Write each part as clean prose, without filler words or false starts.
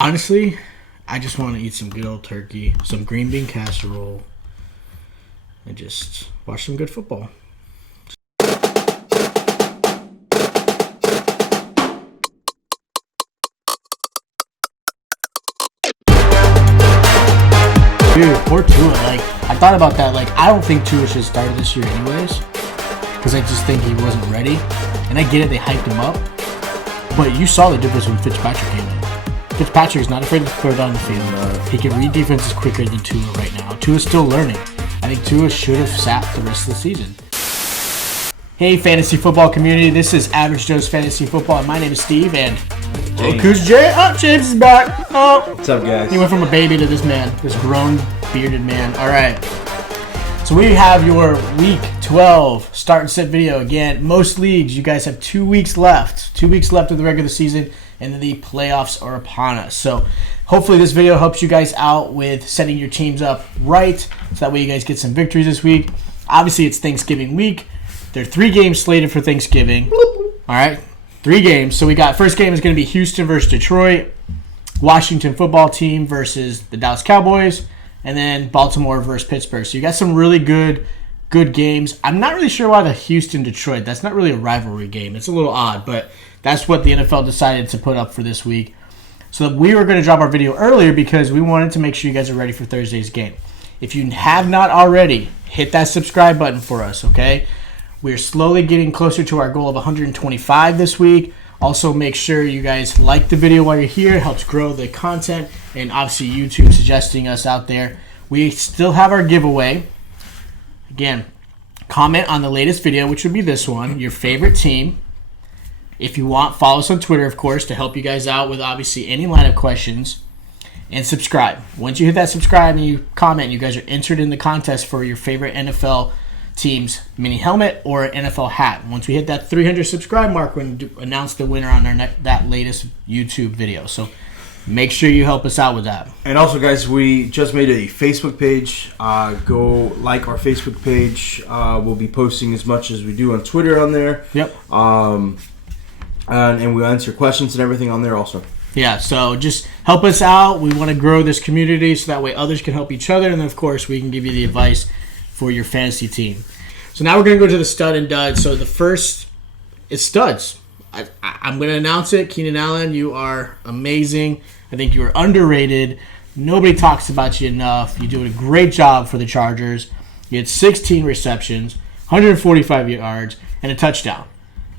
Honestly, I just want to eat some good old turkey, some green bean casserole, and just watch some good football. Dude, poor Tua. I thought about that. I don't think Tua should start this year anyways, because I just think he wasn't ready. And I get it, they hyped him up. But you saw the difference when Fitzpatrick came in. Fitzpatrick is not afraid to throw down the field. He can read defenses quicker than Tua right now. Tua's still learning. I think Tua should have sat the rest of the season. Hey, fantasy football community. This is Average Joe's Fantasy Football, and my name is Steve, and look who's Jay. Oh, James is back. Oh. What's up, guys? He went from a baby to this man, this grown, bearded man. All right. So we have your Week 12 start and sit video. Again, most leagues, you guys have 2 weeks left. 2 weeks left of the regular season, and then the playoffs are upon us. So hopefully this video helps you guys out with setting your teams up right, so that way you guys get some victories this week. Obviously, it's Thanksgiving week. There are 3 games slated for Thanksgiving. All right, 3 games. So we got first game is going to be Houston versus Detroit, Washington football team versus the Dallas Cowboys, and then Baltimore versus Pittsburgh. So you got some really good games. I'm not really sure why the Houston-Detroit. That's not really a rivalry game. It's a little odd, but that's what the NFL decided to put up for this week. So we were going to drop our video earlier because we wanted to make sure you guys are ready for Thursday's game. If you have not already, hit that subscribe button for us, okay? We're slowly getting closer to our goal of 125 this week. Also, make sure you guys like the video while you're here. It helps grow the content. And obviously, YouTube suggesting us out there. We still have our giveaway. Again, comment on the latest video, which would be this one, your favorite team. If you want, follow us on Twitter, of course, to help you guys out with obviously any line of questions. And subscribe. Once you hit that subscribe and you comment, you guys are entered in the contest for your favorite NFL team's mini helmet or NFL hat. Once we hit that 300 subscribe mark, we're going to announce the winner on that latest YouTube video. So make sure you help us out with that. And also, guys, we just made a Facebook page. Go like our Facebook page. We'll be posting as much as we do on Twitter on there. Yep. And we'll answer questions and everything on there also. Yeah, so just help us out. We want to grow this community so that way others can help each other. And then, of course, we can give you the advice for your fantasy team. So now we're going to go to the stud and dud. So the first is studs. I'm going to announce it. Keenan Allen, you are amazing. I think you are underrated. Nobody talks about you enough. You do a great job for the Chargers. You had 16 receptions, 145 yards, and a touchdown.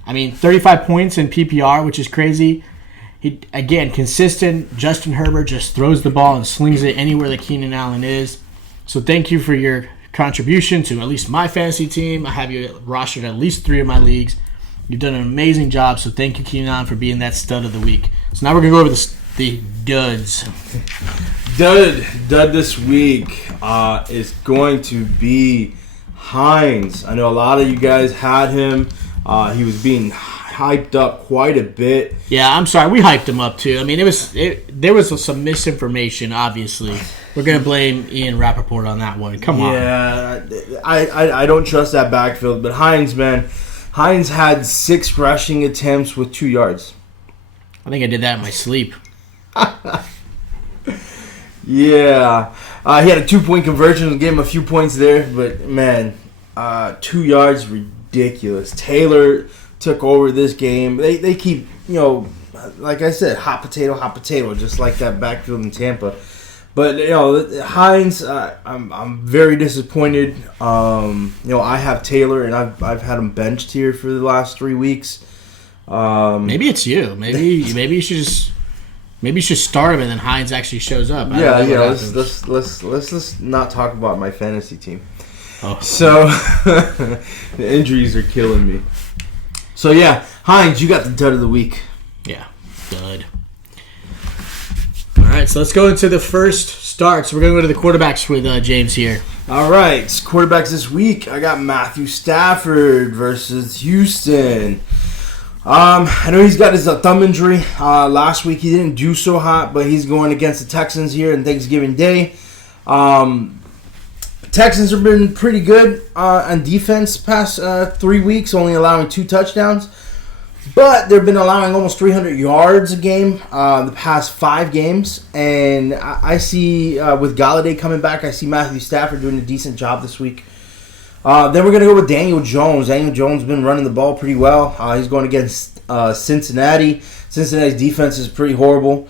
I mean, 35 points in PPR, which is crazy. He, again, consistent. Justin Herbert just throws the ball and slings it anywhere that Keenan Allen is. So thank you for your contribution to at least my fantasy team. I have you rostered at least 3 of my leagues. You've done an amazing job, so thank you, Keenan Allen, for being that stud of the week. So now we're going to go over the duds. Dud this week is going to be Hines. I know a lot of you guys had him. He was being hyped up quite a bit. Yeah, I'm sorry. We hyped him up, too. I mean, there was some misinformation, obviously. We're going to blame Ian Rappaport on that one. Come on. Yeah, I don't trust that backfield. But Hines, man, Hines had 6 rushing attempts with 2 yards. I think I did that in my sleep. Yeah. He had a 2-point conversion. Gave him a few points there. But, man, 2 yards, ridiculous. Taylor took over this game. They keep, like I said, hot potato, just like that backfield in Tampa. But Hines, I'm very disappointed. I have Taylor, and I've had him benched here for the last 3 weeks. Maybe it's you. Maybe you should start him, and then Hines actually shows up. Let's not talk about my fantasy team. Oh. So the injuries are killing me. So yeah, Hines, you got the dud of the week. Yeah, dud. All right, so let's go into the first start. So we're going to go to the quarterbacks with James here. All right, quarterbacks this week. I got Matthew Stafford versus Houston. I know he's got his thumb injury. Last week he didn't do so hot, but he's going against the Texans here on Thanksgiving Day. Texans have been pretty good on defense past 3 weeks, only allowing 2 touchdowns. But they've been allowing almost 300 yards a game the past 5 games. And I see, with Galladay coming back, I see Matthew Stafford doing a decent job this week. Then we're going to go with Daniel Jones. Daniel Jones has been running the ball pretty well. He's going against Cincinnati. Cincinnati's defense is pretty horrible.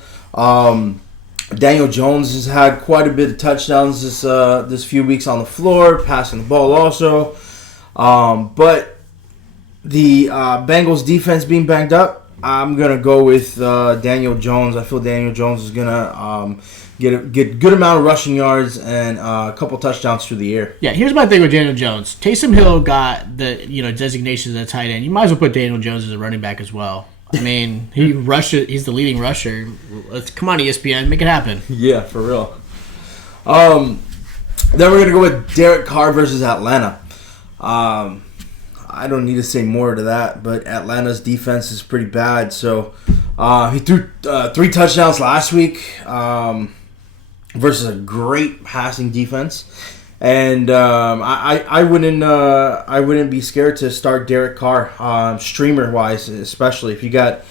Daniel Jones has had quite a bit of touchdowns this few weeks on the floor, passing the ball also. But the Bengals defense being banged up, I'm going to go with Daniel Jones. I feel Daniel Jones is going to get a good amount of rushing yards and a couple touchdowns through the air. Yeah, here's my thing with Daniel Jones. Taysom Hill got the designation as a tight end. You might as well put Daniel Jones as a running back as well. I mean, he's the leading rusher. Come on, ESPN, make it happen. Yeah, for real. Then we're going to go with Derek Carr versus Atlanta. I don't need to say more to that, but Atlanta's defense is pretty bad. So he threw 3 touchdowns last week versus a great passing defense. And I wouldn't be scared to start Derek Carr, streamer wise, especially if you got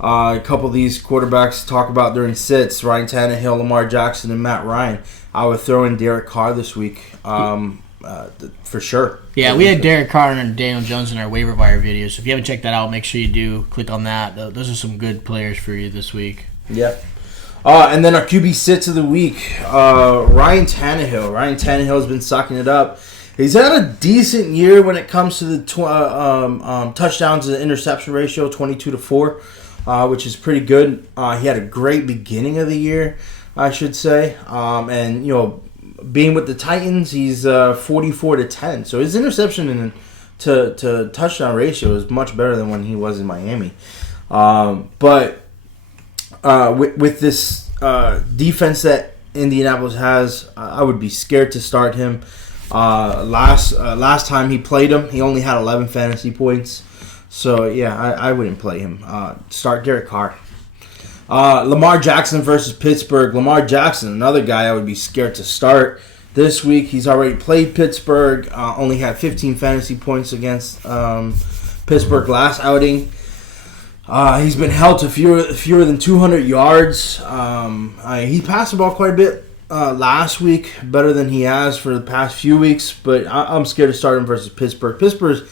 a couple of these quarterbacks to talk about during sits: Ryan Tannehill, Lamar Jackson, and Matt Ryan. I would throw in Derek Carr this week for sure. Yeah, we had Derek Carr and Daniel Jones in our waiver wire video. So if you haven't checked that out, make sure you do. Click on that. Those are some good players for you this week. Yeah. And then our QB sits of the week, Ryan Tannehill. Ryan Tannehill has been sucking it up. He's had a decent year when it comes to the touchdowns to interception ratio, 22-4, which is pretty good. He had a great beginning of the year, I should say. And being with the Titans, he's 44-10. So his interception to touchdown ratio is much better than when he was in Miami. But with this defense that Indianapolis has, I would be scared to start him. Last time he played him, he only had 11 fantasy points. So, yeah, I wouldn't play him. Start Derek Carr. Lamar Jackson versus Pittsburgh. Lamar Jackson, another guy I would be scared to start this week. He's already played Pittsburgh. Only had 15 fantasy points against Pittsburgh last outing. He's been held to fewer than 200 yards. He passed the ball quite a bit last week, better than he has for the past few weeks. But I'm scared to start him versus Pittsburgh. Pittsburgh's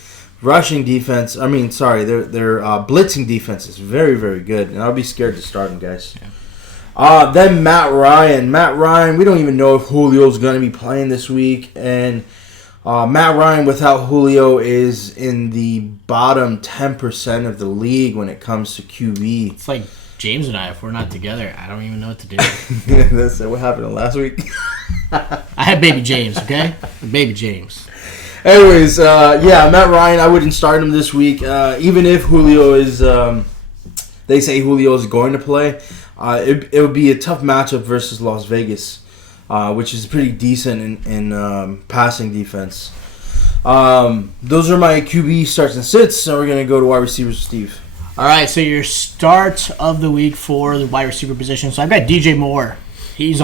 rushing defense, their blitzing defense is very, very good, and I'll be scared to start him, guys. Yeah. Then Matt Ryan. Matt Ryan, we don't even know if Julio's going to be playing this week, and Matt Ryan without Julio is in the bottom 10% of the league when it comes to QB. It's like James and I, if we're not together, I don't even know what to do. That's what happened last week. I had baby James, okay? Baby James. Anyways, Matt Ryan, I wouldn't start him this week. Even if Julio is, they say Julio is going to play, it would be a tough matchup versus Las Vegas. Which is pretty decent in passing defense. Those are my QB starts and sits, so we're going to go to wide receivers, Steve. All right, so your start of the week for the wide receiver position. So I've got DJ Moore. He's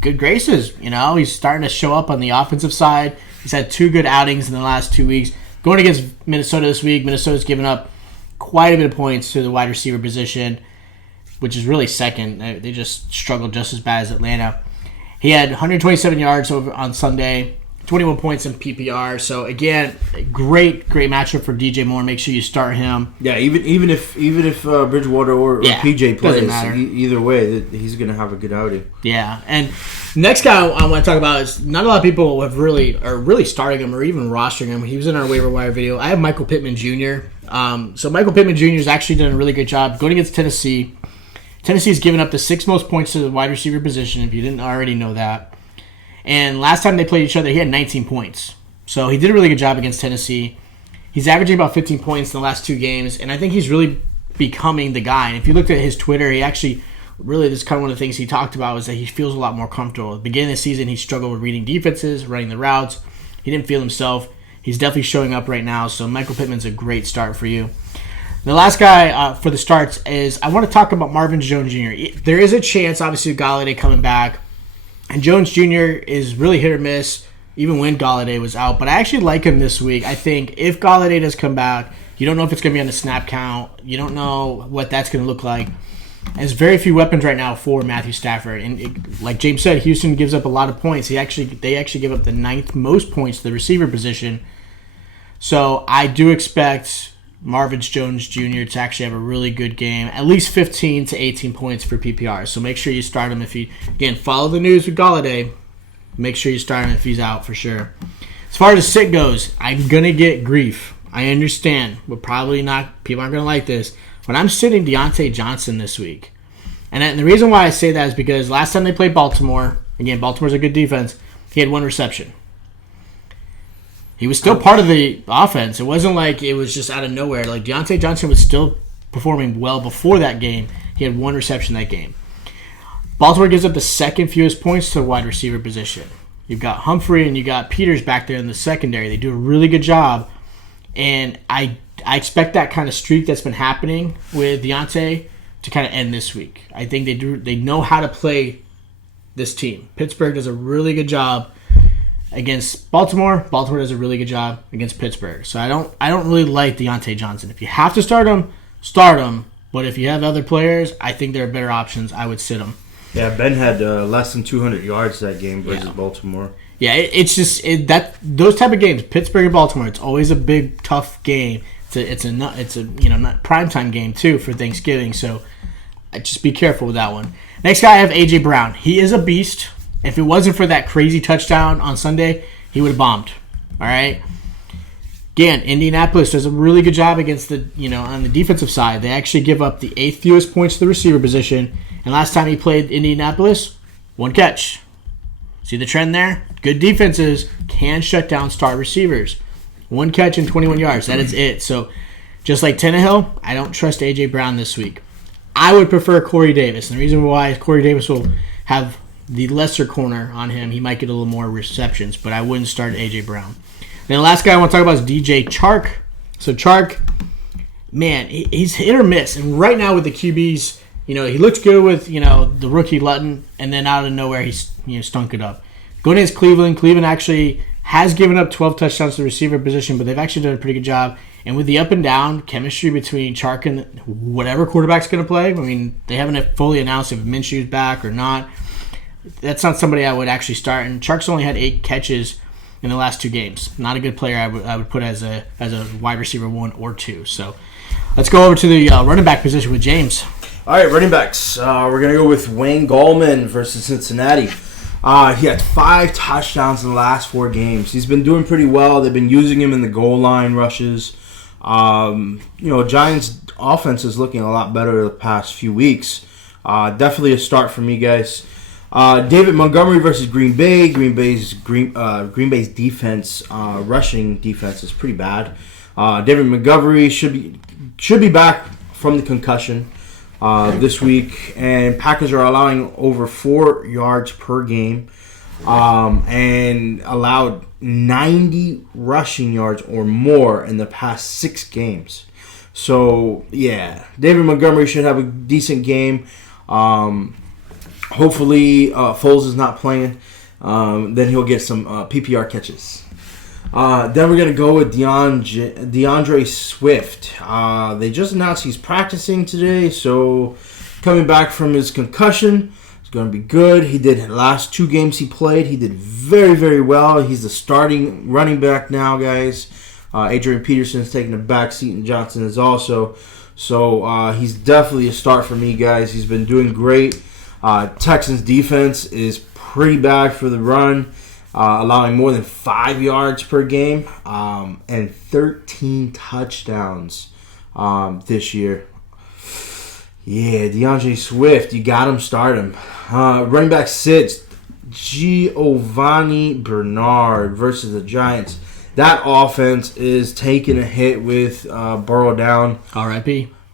good graces. He's starting to show up on the offensive side. He's had 2 good outings in the last 2 weeks. Going against Minnesota this week, Minnesota's given up quite a bit of points to the wide receiver position, which is really second. They just struggled just as bad as Atlanta. He had 127 yards over on Sunday, 21 points in PPR. So again, great matchup for DJ Moore. Make sure you start him. Yeah, even if Bridgewater or PJ plays, either way, he's going to have a good outing. Yeah, and next guy I want to talk about is not a lot of people are really starting him or even rostering him. He was in our waiver wire video. I have Michael Pittman Jr. So Michael Pittman Jr. has actually done a really good job going against Tennessee. Tennessee's given up the 6th most points to the wide receiver position, if you didn't already know that. And last time they played each other, he had 19 points. So he did a really good job against Tennessee. He's averaging about 15 points in the last 2 games, and I think he's really becoming the guy. And if you looked at his Twitter, he actually, really, this is kind of one of the things he talked about, was that he feels a lot more comfortable. At the beginning of the season, he struggled with reading defenses, running the routes. He didn't feel himself. He's definitely showing up right now, so Michael Pittman's a great start for you. The last guy for the starts is I want to talk about Marvin Jones Jr. There is a chance, obviously, Galladay coming back. And Jones Jr. is really hit or miss, even when Galladay was out. But I actually like him this week. I think if Galladay does come back, You don't know if it's going to be on the snap count. You don't know what that's going to look like. There's very few weapons right now for Matthew Stafford. And like James said, Houston gives up a lot of points. They actually give up the 9th most points to the receiver position. So I do expect Marvin Jones Jr. to actually have a really good game, at least 15 to 18 points for PPR. So make sure you start him if you, again, follow the news with Galladay. Make sure you start him if he's out for sure. As far as sit goes, I'm going to get grief. I understand, but probably not. People aren't going to like this. But I'm sitting Diontae Johnson this week. And the reason why I say that is because last time they played Baltimore, again, Baltimore's a good defense, he had 1 reception. He was still part of the offense. It wasn't like it was just out of nowhere. Like, Diontae Johnson was still performing well before that game. He had 1 reception that game. Baltimore gives up the 2nd fewest points to the wide receiver position. You've got Humphrey and you got Peters back there in the secondary. They do a really good job. And I expect that kind of streak that's been happening with Diontae to kind of end this week. I think they know how to play this team. Pittsburgh does a really good job against Baltimore. Baltimore does a really good job against Pittsburgh. So I don't really like Diontae Johnson. If you have to start him, start him. But if you have other players, I think there are better options. I would sit him. Yeah, Ben had less than 200 yards that game versus Baltimore. Yeah, it's just that those type of games, Pittsburgh and Baltimore. It's always a big, tough game. It's a not primetime game too for Thanksgiving. So just be careful with that one. Next guy, I have AJ Brown. He is a beast. If it wasn't for that crazy touchdown on Sunday, he would have bombed. All right. Again, Indianapolis does a really good job against on the defensive side. They actually give up the 8th fewest points to the receiver position. And last time he played Indianapolis, 1 catch. See the trend there? Good defenses can shut down star receivers. 1 catch and 21 yards. That is it. So just like Tannehill, I don't trust A.J. Brown this week. I would prefer Corey Davis. And the reason why is Corey Davis will have the lesser corner on him. He might get a little more receptions, but I wouldn't start A.J. Brown. And the last guy I want to talk about is DJ Chark. So Chark, man, he's hit or miss. And right now with the QBs, he looked good with, the rookie Lutton, and then out of nowhere he's stunk it up. Going against Cleveland, Cleveland actually has given up 12 touchdowns to the receiver position, but they've actually done a pretty good job. And with the up and down chemistry between Chark and whatever quarterback's going to play, I mean, they haven't fully announced if Minshew's back or not. That's not somebody I would actually start. And Chark's only had 8 catches in the last 2 games. Not a good player I would put as a wide receiver 1 or 2. So let's go over to the running back position with James. All right, running backs. We're going to go with Wayne Gallman versus Cincinnati. He had 5 touchdowns in the last 4 games. He's been doing pretty well. They've been using him in the goal line rushes. Giants' offense is looking a lot better the past few weeks. Definitely a start for me, guys. David Montgomery versus Green Bay. Green Bay's defense, rushing defense, is pretty bad. David Montgomery should be back from the concussion this week, and Packers are allowing over 4 yards per game, and allowed 90 rushing yards or more in the past 6 games. So yeah, David Montgomery should have a decent game. Hopefully, Foles is not playing. Then he'll get some PPR catches. Then we're going to go with DeAndre Swift. They just announced he's practicing today, so coming back from his concussion, it's going to be good. He did the last 2 games he played. He did very, very well. He's the starting running back now, guys. Adrian Peterson's taking the back seat, and Johnson is also. So he's definitely a start for me, guys. He's been doing great. Texans defense is pretty bad for the run, allowing more than 5 yards per game, and 13 touchdowns this year. Yeah, DeAndre Swift, you got him, start him. Running back 6, Giovani Bernard versus the Giants. That offense is taking a hit with Burrow down.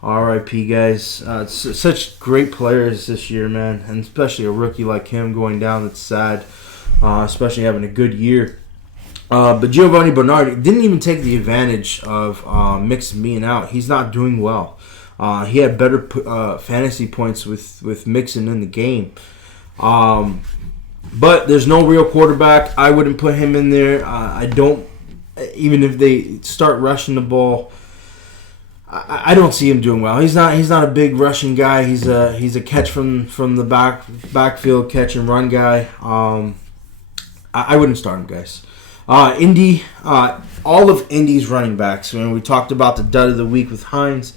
R.I.P. guys. Such great players this year, man. And especially a rookie like him going down. That's sad. Especially having a good year. But Giovani Bernard didn't even take the advantage of Mixon being out. He's not doing well. He had better fantasy points with Mixon in the game. But there's no real quarterback. I wouldn't put him in there. I don't. Even if they start rushing the ball, I don't see him doing well. He's not a big rushing guy. He's a catch from the backfield catch and run guy. I wouldn't start him, guys. Indy, all of Indy's running backs. I mean, we talked about the dud of the week with Hines,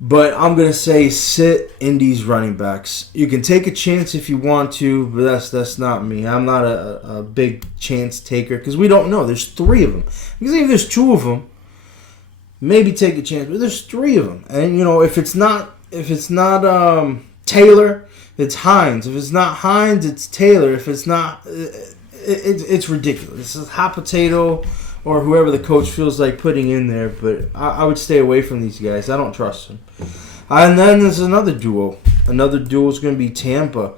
but I'm gonna say sit Indy's running backs. You can take a chance if you want to, but that's not me. I'm not a big chance taker because we don't know. There's 3 of them. Because if there's 2 of them, maybe take a chance. But there's 3 of them, and if it's not Taylor, it's Hines. If it's not Hines, it's Taylor. If it's not. It's ridiculous. It's hot potato or whoever the coach feels like putting in there, but I would stay away from these guys. I don't trust them. And then there's another duo. Another duo is going to be Tampa.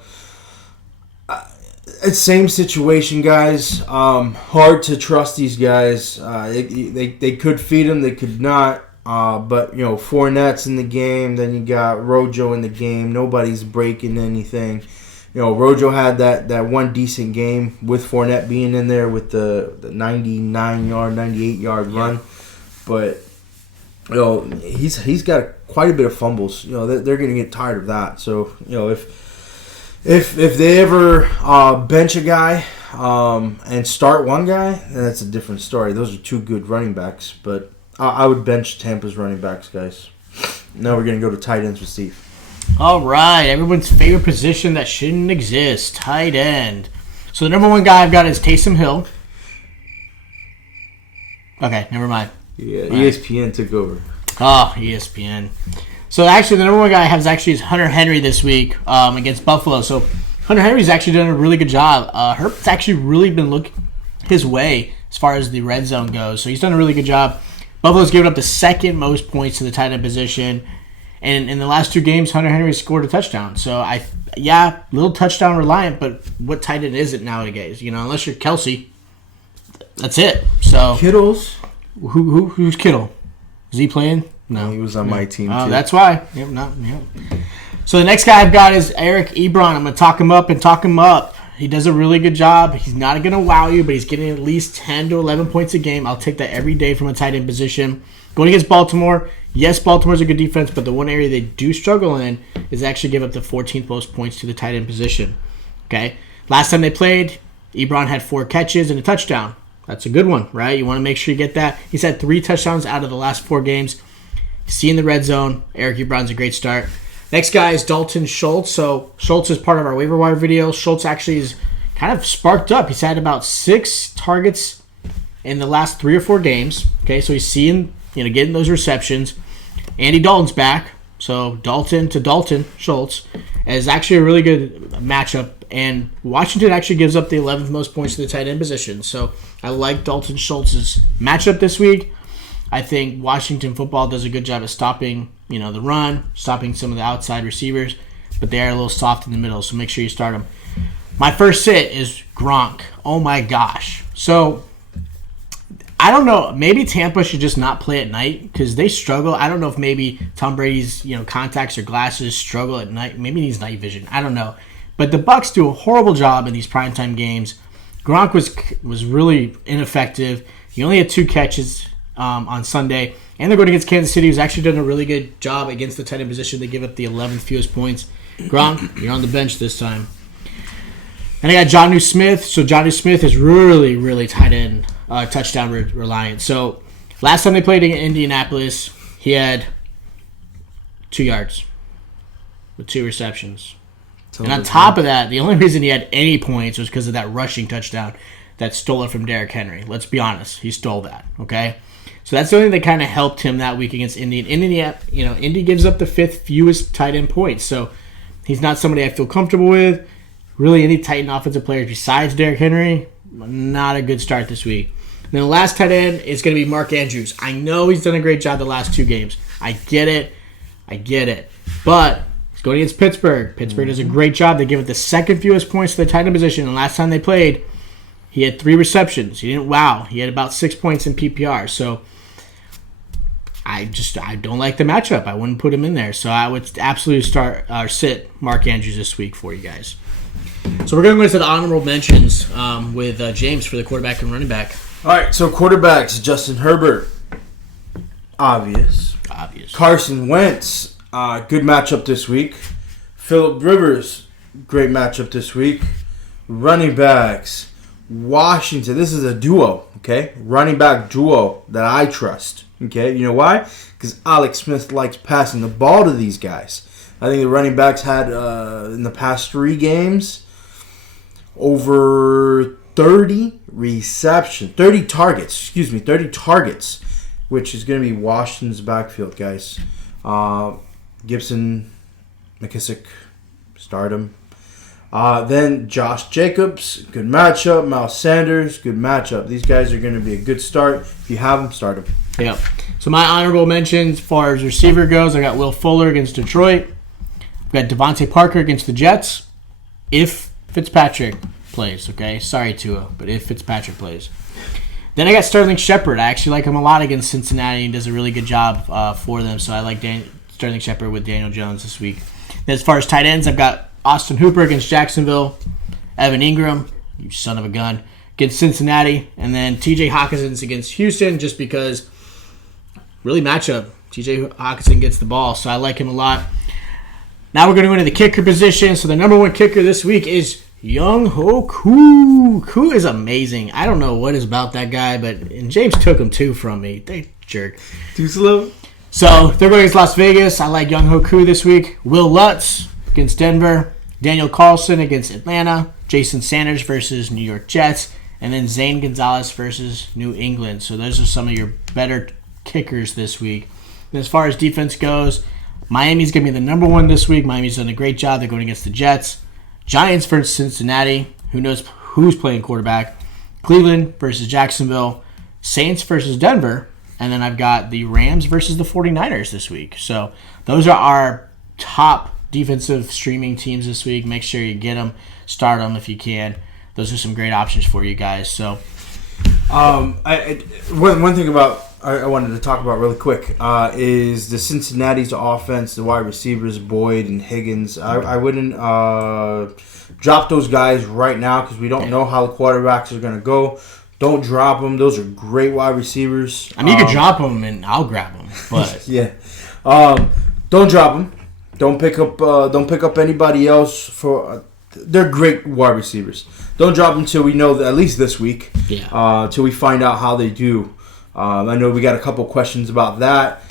It's same situation, guys. Hard to trust these guys. They could feed them, they could not. But Fournette's in the game. Then you got Rojo in the game. Nobody's breaking anything. Rojo had that one decent game with Fournette being in there with the 99-yard, 98-yard run. But, he's got quite a bit of fumbles. They're going to get tired of that. So, if they ever bench a guy and start one guy, then that's a different story. Those are 2 good running backs. But I would bench Tampa's running backs, guys. Now we're going to go to tight ends with Steve. All right, everyone's favorite position that shouldn't exist, tight end. So the number 1 guy I've got is Taysom Hill. Okay, never mind. Yeah, ESPN took over. Oh, ESPN. So actually, the number 1 guy I have is Hunter Henry this week against Buffalo. So Hunter Henry's actually done a really good job. Herbert's actually really been looking his way as far as the red zone goes. So he's done a really good job. Buffalo's given up the 2nd most points to the tight end position. And in the last 2 games, Hunter Henry scored a touchdown. So, little touchdown reliant, but what tight end is it nowadays? Unless you're Kelsey, that's it. So Kittle's? Who's Kittle? Is he playing? No. He was on my team, Oh, too. that's why. Yep. So the next guy I've got is Eric Ebron. I'm going to talk him up. He does a really good job. He's not going to wow you, but he's getting at least 10 to 11 points a game. I'll take that every day from a tight end position. Going against Baltimore, yes, Baltimore's a good defense, but the one area they do struggle in is actually give up the 14th most points to the tight end position. Okay? Last time they played, Ebron had 4 catches and a touchdown. That's a good one, right? You want to make sure you get that. He's had 3 touchdowns out of the last 4 games. See in the red zone. Eric Ebron's a great start. Next guy is Dalton Schultz. So Schultz is part of our waiver wire video. Schultz actually is kind of sparked up. He's had about 6 targets in the last 3 or 4 games. Okay, so he's seeing, getting those receptions. Andy Dalton's back. So Dalton to Dalton Schultz is actually a really good matchup. And Washington actually gives up the 11th most points to the tight end position. So I like Dalton Schultz's matchup this week. I think Washington football does a good job of stopping, the run, stopping some of the outside receivers, but they are a little soft in the middle, so make sure you start them. My first sit is Gronk. Oh my gosh. So I don't know. Maybe Tampa should just not play at night because they struggle. I don't know if maybe Tom Brady's contacts or glasses struggle at night. Maybe he needs night vision. I don't know. But the Bucs do a horrible job in these primetime games. Gronk was really ineffective. He only had 2 catches on Sunday. And they're going against Kansas City, who's actually done a really good job against the tight end position. They give up the 11th fewest points. Gronk, you're on the bench this time. And I got Jonnu Smith. So Jonnu Smith is really, really tight end touchdown reliant. So last time they played in Indianapolis, he had 2 yards with 2 receptions. And on top of that, the only reason he had any points was because of that rushing touchdown that stole it from Derrick Henry. Let's be honest. He stole that, okay? So that's the only thing that kind of helped him that week against Indy. And Indy gives up the 5th fewest tight end points. So he's not somebody I feel comfortable with. Really, any tight end offensive players besides Derrick Henry, not a good start this week. And then the last tight end is going to be Mark Andrews. I know he's done a great job the last 2 games. I get it. But he's going against Pittsburgh. Pittsburgh does a great job. They give it the 2nd fewest points to the tight end position. And last time they played, he had 3 receptions. He didn't wow. He had about 6 points in PPR. So I don't like the matchup. I wouldn't put him in there. So I would absolutely sit Mark Andrews this week for you guys. So we're going to go into the honorable mentions with James for the quarterback and running back. All right, so quarterbacks, Justin Herbert. Obvious. obvious. Carson Wentz, good matchup this week. Phillip Rivers, great matchup this week. Running backs, Washington. This is a duo, okay? Running back duo that I trust, okay? You know why? Because Alex Smith likes passing the ball to these guys. I think the running backs had, in the past 3 games, over 30 targets, which is going to be Washington's backfield, guys. Gibson, McKissick, start him. Then Josh Jacobs, good matchup. Miles Sanders, good matchup. These guys are going to be a good start. If you have them, start them. Yeah. So my honorable mentions, as far as receiver goes, I got Will Fuller against Detroit. I've got Devontae Parker against the Jets. If Fitzpatrick plays, okay? Sorry, Tua, but if Fitzpatrick plays. Then I got Sterling Shepard. I actually like him a lot against Cincinnati. He does a really good job for them. So I like Sterling Shepard with Daniel Jones this week. Then as far as tight ends, I've got Austin Hooper against Jacksonville. Evan Ingram, you son of a gun, against Cincinnati. And then TJ Hawkinson's against Houston just because really matchup. TJ Hawkinson gets the ball, so I like him a lot. Now we're going to go into the kicker position. So the number 1 kicker this week is Younghoe Koo. Koo is amazing. I don't know what is about that guy, and James took him too from me. They jerk. Too slow. So they're going against Las Vegas. I like Younghoe Koo this week. Will Lutz against Denver. Daniel Carlson against Atlanta. Jason Sanders versus New York Jets. And then Zane Gonzalez versus New England. So those are some of your better kickers this week. And as far as defense goes, Miami's going to be the number 1 this week. Miami's done a great job. They're going against the Jets. Giants versus Cincinnati. Who knows who's playing quarterback? Cleveland versus Jacksonville. Saints versus Denver. And then I've got the Rams versus the 49ers this week. So those are our top defensive streaming teams this week. Make sure you get them. Start them if you can. Those are some great options for you guys. So, one thing about I wanted to talk about really quick is the Cincinnati's offense, the wide receivers, Boyd and Higgins. I wouldn't drop those guys right now because we don't know how the quarterbacks are going to go. Don't drop them. Those are great wide receivers. I mean, you could drop them and I'll grab them. But yeah, don't drop them. Don't pick up anybody else for. They're great wide receivers. Don't drop them till we know that, at least this week. Yeah. Till we find out how they do. I know we got a couple questions about that.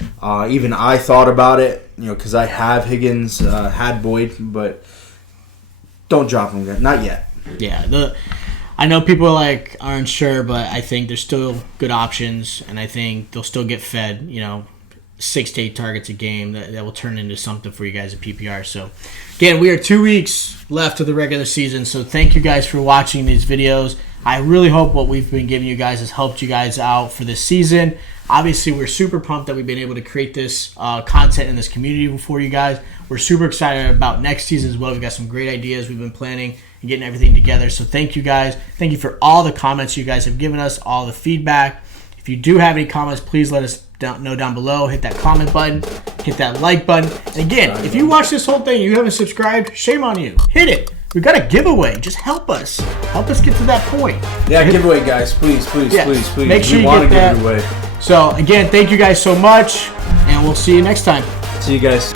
Even I thought about it, because I have Higgins, had Boyd, but don't drop them yet. Not yet. Yeah. I know people aren't sure, but I think there's still good options, and I think they'll still get fed, 6 to 8 targets a game that will turn into something for you guys at PPR. So, again, we are 2 weeks left of the regular season, so thank you guys for watching these videos. I really hope what we've been giving you guys has helped you guys out for this season. Obviously, we're super pumped that we've been able to create this content in this community for you guys. We're super excited about next season as well. We've got some great ideas we've been planning and getting everything together. So thank you guys. Thank you for all the comments you guys have given us, all the feedback. If you do have any comments, please let us know down below. Hit that comment button. Hit that like button. And again, if you watch this whole thing and you haven't subscribed, shame on you. Hit it. We've got a giveaway. Just help us. Help us get to that point. Yeah, giveaway, guys. Please. Make sure you get that. So, again, thank you guys so much, and we'll see you next time. See you guys.